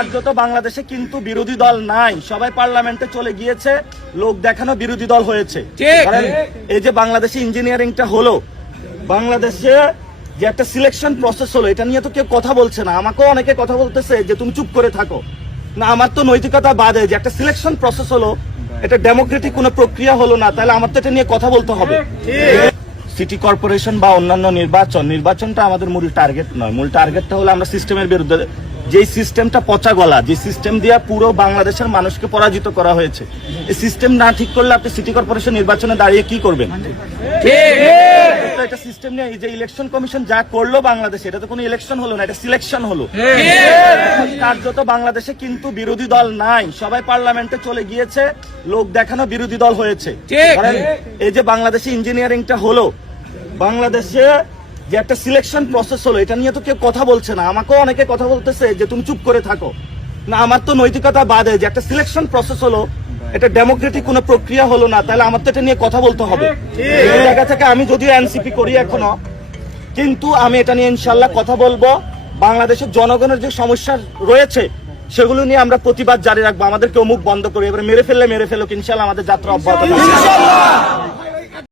কার্যত বাংলাদেশে কিন্তু বিরোধী দল নাই, সবাই পার্লামেন্টে চলে গিয়েছে, লোক দেখানো বিরোধী দল হয়েছে। কারণ এই যে বাংলাদেশে ইঞ্জিনিয়ারিংটা হলো, বাংলাদেশে যে একটা সিলেকশন প্রসেস হলো, এটা নিয়ে তো কেউ কথা বলছে না। আমাকেও অনেকে কথা বলতেছে যে তুমি চুপ করে থাকো না, আমার তো নৈতিকতা বাদে যে একটা সিলেকশন প্রসেস হলো, এটা ডেমোক্রেটিক কোনো প্রক্রিয়া হলো না, তাহলে আমার তো এটা নিয়ে কথা বলতে হবে। সিটি কর্পোরেশন বা অন্যান্য নির্বাচনটা আমাদের মূল টার্গেট নয়। মূল টার্গেটটা হলো আমরা সিস্টেমের বিরুদ্ধে, যে সিস্টেমটা পচা গলা, যে সিস্টেম দিয়ে পুরো বাংলাদেশের মানুষকে পরাজিত করা হয়েছে, এই সিস্টেম না ঠিক করলে আপনি সিটি কর্পোরেশন নির্বাচনে দাঁড়িয়ে কি করবেন? এটা সিস্টেম নিয়ে এই যে ইলেকশন কমিশন যা করলো বাংলাদেশে, এটা তো কোনো ইলেকশন হলো না, এটা সিলেকশন হলো। কার্যত বাংলাদেশে কিন্তু বিরোধী দল নাই, সবাই পার্লামেন্টে চলে গিয়েছে, লোক দেখানো বিরোধী দল হয়েছে। কারণ এই যে বাংলাদেশে ইঞ্জিনিয়ারিংটা হলো, বাংলাদেশে যে একটা সিলেকশন প্রসেস হলো, এটা নিয়ে তো কেউ কথা বলছে না। আমাকেও অনেকে কথা বলতেছে যে তুমি চুপ করে থাকো না, আমার তো নৈতিকতা বাদে যে একটা সিলেকশন প্রসেস হলো, এটা ডেমোক্রেটিক কোনো প্রক্রিয়া হলো না, তাহলে আমার তো এটা নিয়ে কথা বলতে হবে। এই জায়গা থেকে আমি যদিও এনসিপি করি এখনো, কিন্তু আমি এটা নিয়ে ইনশাল্লাহ কথা বলবো। বাংলাদেশের জনগণের যে সমস্যা রয়েছে সেগুলো নিয়ে আমরা প্রতিবাদ জারি রাখবো। আমাদেরকে মুখ বন্ধ করে এবার মেরে ফেললে মেরে ফেলুক, ইনশাল্লাহ আমাদের যাত্রা অব্যাহত থাকবে।